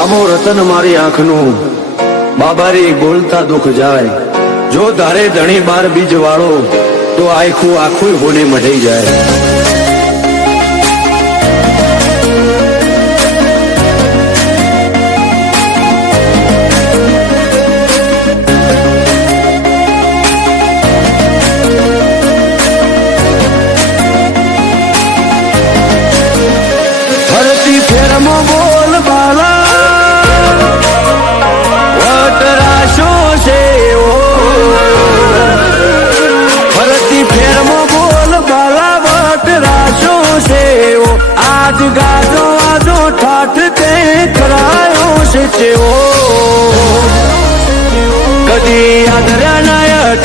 લાંબો રતન મારી આંખનું. બાબારી બોલતા દુઃખ જાય. જો ધારે ધણી બાર બીજ વાળો તો આખું આખું હોને મઢી જાય.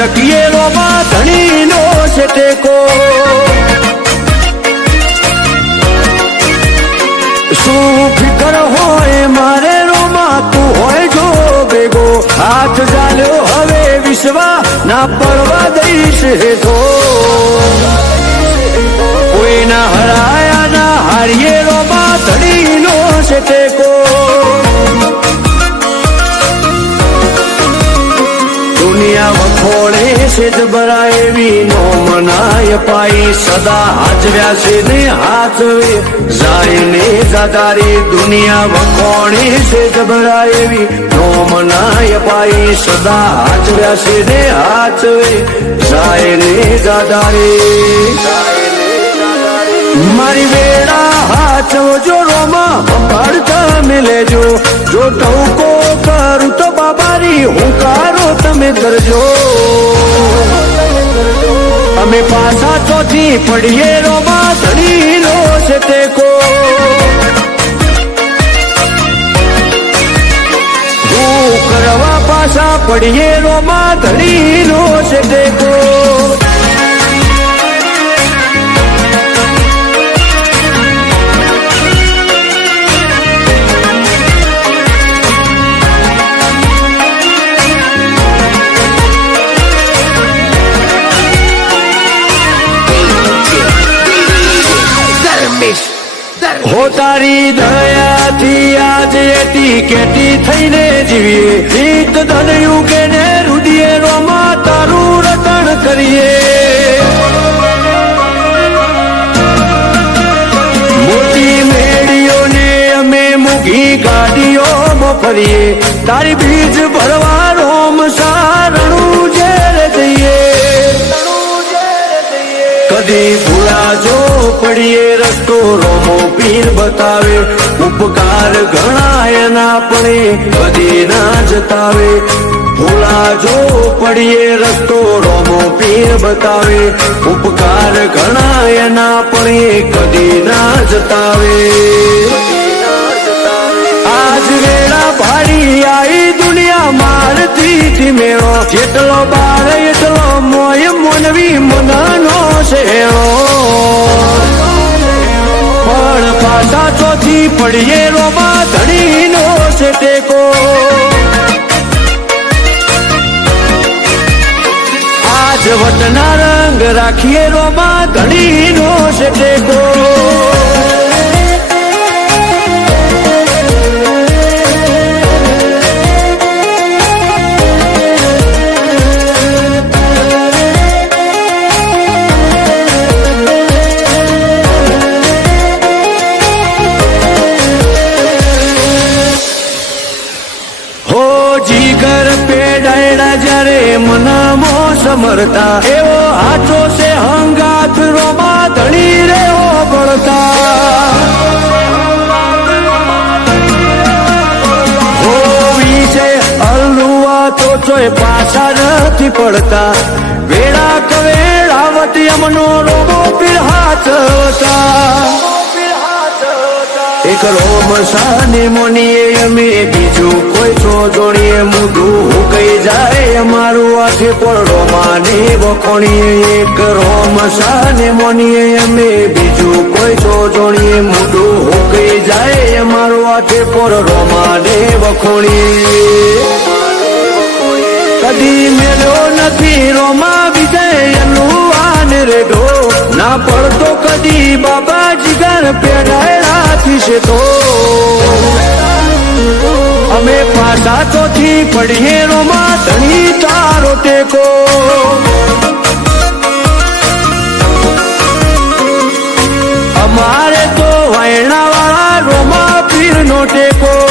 નાય ટકીએ રોમાં ધણી નો છે ટેકો શું ફિકર હોય મારે રોમાતું હોય જો ભેગો? હાથ ચાલ્યો હવે વિશ્વા ના પડવા દઈશ હેઠો. કોઈના હરાયા ના હારીએ રોમા ધડીનો છે ટેકો છે જબરા એવી નો મનાય પાઈ. સદા હાજવ્યા છે ને હાથવે. જાય ને જાદારી દુનિયા વખોળે છે જબરા એવી નો મનાય પાઈ. સદા હાજવ્યા છે ને હાથવે. જાય ને જાદારી. મારી વેળા હાથ જો રોમા સંભાળતા મિલેજો જો ટવકો કરું તો બાબારી, હુંકારો તમે કરજો. અમે પાછા ચોથી પડીએ રોમા, ધણી લો છે તે કો કરવા પાછા પડીએ રોમા, ધણી લો છે તે ધર્મેશ તારી દયાથી આજે એટી કેટી થઈને જીવીએ. રીત ધનયું કે ને રુદિયે રોમા તારું રટણ કરીએ. મોટી મેળીઓને અમે મૂકી ગાડીઓમાં ફરીએ તારી બીજ ભૂલા જો પડીએ રસ્તો રોમો પીર બતાવે. ઉપકાર ઘણા એના પણ કદી ના જતાવે. ભૂલા જો પડીએ રસ્તો રોમો પીર બતાવે. ઉપકાર ઘણા એના પણ કદી ના જતાવે. વેળા ભાડી આઈ દુનિયા મારતી ધીમેળો જેટલો બાર, એટલો મોય મોનવી મનાનો શેળો. પણ પાછા ચોથી પડીએ રોમા ધણીનો છે ટેકો આજ વટના રંગ રાખીએ રોમા ધણીનો છે ટેકો સમરતા, એવો હાથો છે હંગાથ, રોમા ધણી રે બળતા તો ચોય પાછા નથી પડતા. વેળા કવેળાવતી અમનો રોગો પીડા હાથ હતા એક રોમ સાને મોનીએ અમે બીજું કોઈ છો જોડીએ મુઢું કઈ જાય અમારું આખે પણ માને વખોણીએ. એક રોમ સાને મોનીએ અમે બીજું કોઈ છો જોડીએ મોઢું કઈ જાય અમારું આખે પણ માને વખોણીએ. કદી મેળ્યો નથી રોમા વિજય એનું આન રેડો. ના પડતો કદી બાબા જીગર પેડાય રાખી તો. અમે પાછા ચોથી પડીએ રોમા ધણી તારો ટેકો. અમારે તો વાયણા વાળા રોમા પીર નો ટેકો.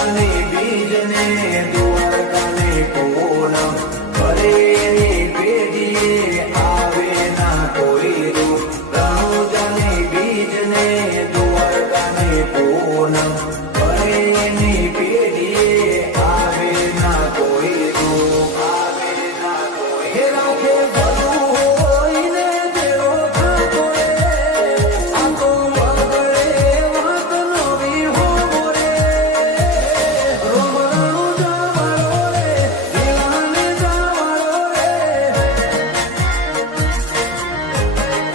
તને બીજને દુઆ